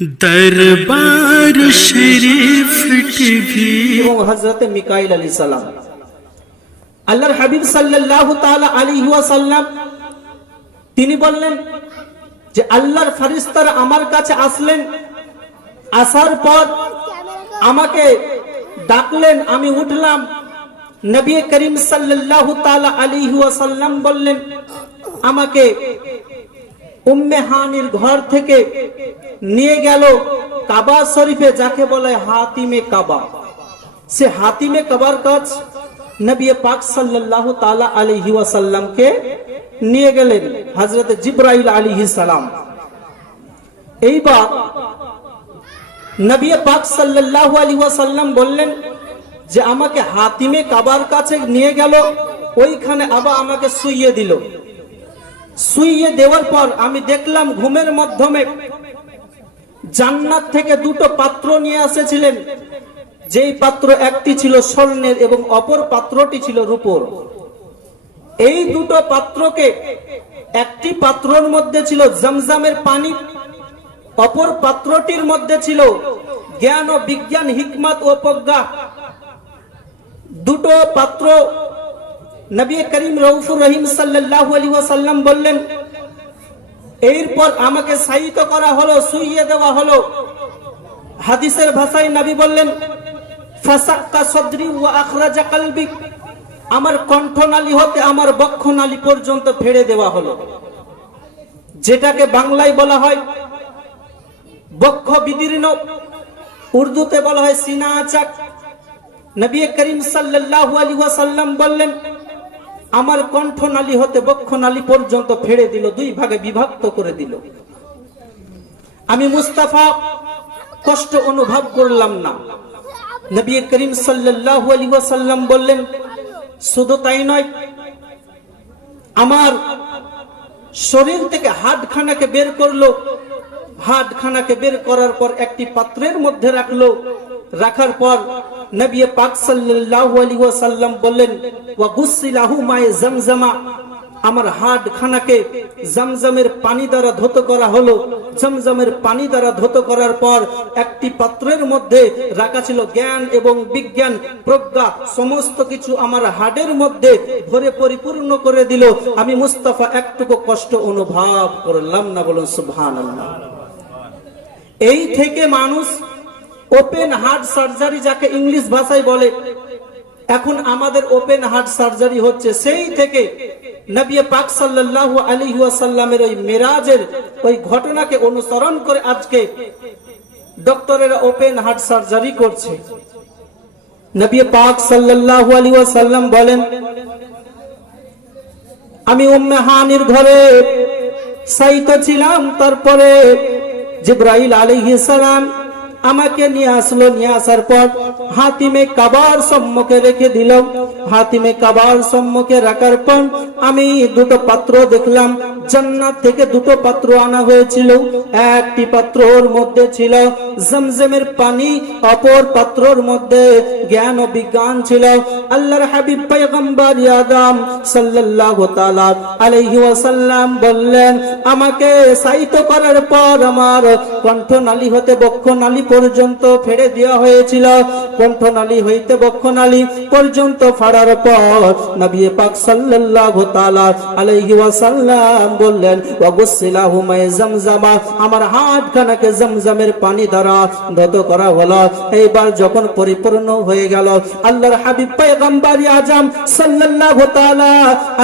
দরবার শরীফ টিভি এবং হজরতে মিকাইল আলী সালাম। আল্লাহর হাবিব সাল্লাহ আলী সাল্লাম তিনি বললেন যে আল্লাহর ফারিস্তারা আমার কাছে আসলেন, আসার পর আমাকে ডাকলেন, আমি উঠলাম। নবী করিম সাল্লাহ আলী সাল্লাম বললেন, আমাকে উম্মে হানির ঘর থেকে নিয়ে গেল কাবা শরীফে, যাকে বলে হাতিমে কাবা। সে হাতিমে কাবার কাজ নবী পাক সাল্লাল্লাহু তাআলা আলাইহি ওয়াসাল্লামকে নিয়ে গেলেন, হযরত জিবরাইল আলাইহিস সালাম। এইবার নবী পাক সাল্লাল্লাহু আলাইহি ওয়াসাল্লাম বললেন যে, আমাকে হাতিমে কাবার কাছে নিয়ে গেল, ওইখানে আবার আমাকে শুইয়ে দিল। শুইয়ে দেওয়ার পর আমি দেখলাম ঘুমের মাধ্যমে জান্নাত থেকে দুটো পাত্র নিয়ে এসেছিলেন যেই পাত্র একটি ছিল স্বর্ণের এবং অপর পাত্রটি ছিল রূপোর। এই দুটো পাত্রকে একটি পাত্রর মধ্যে ছিল জমজমের পানি, অপর পাত্রটির মধ্যে ছিল জ্ঞান ও বিজ্ঞান, হিকমত ও প্রজ্ঞা। দুটো পাত্র নবী করিম রউফুর রহিম সাল্লাল্লাহু আলাইহি ওয়াসাল্লাম বললেন, এরপর আমাকে সাইিত করা হলো, শুইয়ে দেওয়া হলো। হাদিসের ভাষায় নবী বললেন আমার কণ্ঠনালী হতে আমার বক্ষনালী পর্যন্ত ফেড়ে দেওয়া হলো। যেটাকে বাংলায় বলা হয় বক্ষ বিদীর্ণ, উর্দুতে বলা হয় সিনা আচাক। নবী করিম সাল্লাল্লাহু আলাইহি ওয়াসাল্লাম বললেন আমার কণ্ঠনালী হতে বক্ষনালী পর্যন্ত ফেড়ে দিল, দুই ভাগে বিভক্ত করে দিল। আমি মুস্তাফা, কষ্ট অনুভব করলাম না। নবী করিম সাল্লাল্লাহু আলাইহি ওয়াসাল্লাম বললেন, শুধু তাই নয়, আমার শরীর থেকে হাড়খানাকে বের করল। হাড়খানাকে বের করার পর একটি পাত্রের মধ্যে রাখল। রাখার পর নবী পাক সাল্লাল্লাহু আলাইহি ওয়াসাল্লাম বললেন, ওয়া গুসিলাহু মায়ে জমজমা। আমার হাড় খানাকে জমজমের পানি দ্বারা ধৌত করা হলো। জমজমের পানি দ্বারা ধৌত করার পর একটি পাত্রের মধ্যে রাখা ছিল জ্ঞান এবং বিজ্ঞান, প্রজ্ঞা, সমস্ত কিছু আমার হাড়ের মধ্যে ভরে পরিপূর্ণ করে দিল। আমি মুস্তাফা একটুকু কষ্ট অনুভব করলাম না, বলুন সুবহানাল্লাহ। এই থেকে মানুষ ওপেন হার্ট সার্জারি যাকে ইংলিশ ভাষায় বলে, এখন আমাদের ওপেন হার্ট সার্জারি হচ্ছে সেই থেকে নবী পাক সাল্লাল্লাহু আলাইহি ওয়াসাল্লামের ওই মেরাজের ওই ঘটনাকে অনুসরণ করে আজকে ডক্টরেরা ওপেন হার্ট সার্জারি করছে। নবী পাক সাল্লাল্লাহু আলাইহি ওয়াসাল্লাম বলেন, আমি উম্মে হানির ঘরে সাইত ছিলাম, তারপরে জিব্রাইল আলাইহিস সালাম আমাকে নিয়ে আসলো, নিয়ে আসার পর হাতিমে কাবার সম্মুখে রেখে দিল। হাতিমে কাবার সম্মুখে রাখার পর আমি দুটো পাত্র দেখলাম। জান্নাত থেকে দুটো পাত্র আনা হয়েছিল। একটি পাত্রর মধ্যে ছিল জমজমের পানি, অপর পাত্রর মধ্যে জ্ঞান ও বিজ্ঞান ছিল। আল্লাহর হাবিব পয়গম্বর আদম সাল্লাল্লাহু তাআলা আলাইহি ওয়াসাল্লাম বললেন, আমাকে সাইত করার পর আমার কণ্ঠনালী হতে বক্ষনালী পর্যন্ত ফেড়ে দেওয়া হয়েছিল। কণ্ঠনালী হইতে বক্ষনালী পর্যন্ত ফাড়ার পর নবী পাক সাল্লাল্লাহু তাআলা আলাইহি ওয়াসাল্লাম বললেন ওয়াগুসিলাহু মাই জামজামা, আমার হাত খানাকে জমজমের পানি দ্বারা ধত করা হলো। এইবার যখন পরিপূর্ণ হয়ে গেল, আল্লাহর হাবিব পয়গম্বর আজম সাল্লাল্লাহু তাআলা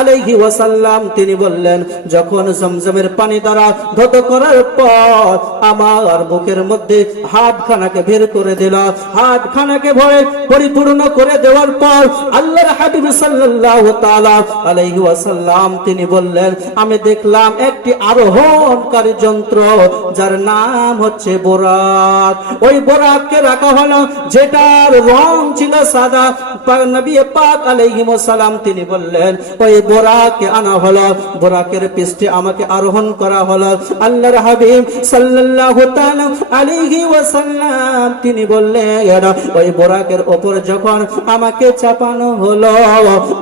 আলাইহি ওয়াসাল্লাম, তিনি বললেন, যখন জমজমের পানি দ্বারা ধত করার পর আমার বুকের মধ্যে হাত খানাকে বের করে দিল। হাত খানাকে ভরে পরিপূর্ণ করে দেওয়ার পর আল্লাহর হাবিব সাল্লাল্লাহু তাআলা আলাইহি ওয়াসাল্লাম তিনি বললেন, আমি দেখলাম একটি আরোহণকারী যন্ত্র, যার নাম হচ্ছে বোরাক ওই বোরাককে রাখা হলো, যেটার রং ছিল সাদা। নবী পাক আলাইহি ওয়াসাল্লাম তিনি বললেন, ওই বোরাককে আনা হলো। বোরাকের পৃষ্ঠে আমাকে আরোহণ করা হলো। আল্লাহর হাবিব সাল্লাল্লাহু আলাইহি তিনি বললেন ওই বোরাকের ওপর যখন আমাকে চাপানো হলো,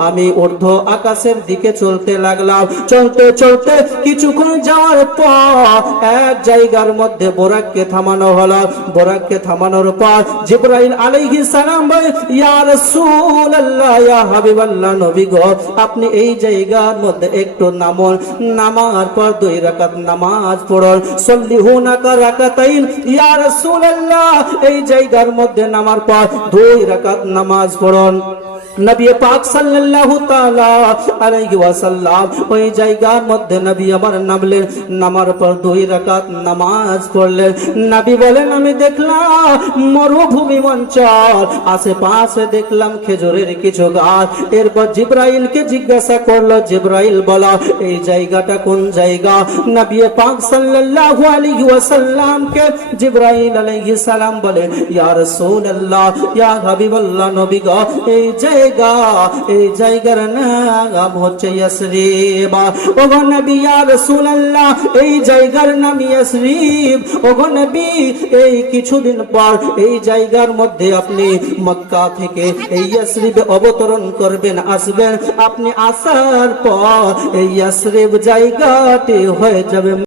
আমি ঊর্ধ্ব আকাশের দিকে চলতে লাগলাম। চলতে চলতে কিছুক্ষণ যাওয়ার পর এক জায়গার মধ্যে বোরাককে থামানো হলো। বোরাককে থামানোর পর জিব্রাইল আলাইহিস সালাম বলে, ইয়া রাসূলুল্লাহ, ইয়া হাবিবাল্লাহ, নবী গো, আপনি এই জায়গার মধ্যে একটু নামুন। নামার পর দুই রাকাত নামাজ পড়ুন। সল্লিহুনাকা রাকাতাইন ইয়া রাসূলুল্লাহ এই জায়গার মধ্যে নামার পর দুই রাকাত নামাজ পড়ুন। নবী পাক সাল্লাল্লাহু তাআলা আলাইহি ওয়াসাল্লাম ওই জায়গার মধ্যে নবী আমার নামলেন, নামার পর দুই রাকাত নামাজ পড়লেন। নবী বলেন, আমি দেখলাম মরুভূমি অঞ্চল, আশেপাশে দেখলাম খেজুরের কিছু গাছ। এরপর জিব্রাইলকে জিজ্ঞাসা করল, জিব্রাইল, বলা, এই জায়গাটা কোন জায়গা? নবী পাক সাল্লাল্লাহু আলাইহি ওয়াসাল্লামকে জিব্রাইল আলাইহিস সালাম বলে ইয়া রাসূলুল্লাহ, ইয়া হাবিবাল্লাহ নবী গো, এই জায়গা, এই জায়গার নাম হচ্ছে ইয়াসরিব। নবী এই জায়গার নাম ইয়াসরিব। নবী, এই কিছুদিন পর এই জায়গার মধ্যে আপনি মক্কা থেকে এই ইয়াসরিবে অবতরণ করবেন, আসবেন। আপনি আসার পর এই ইয়াসরিব জায়গাটি হয়ে যাবে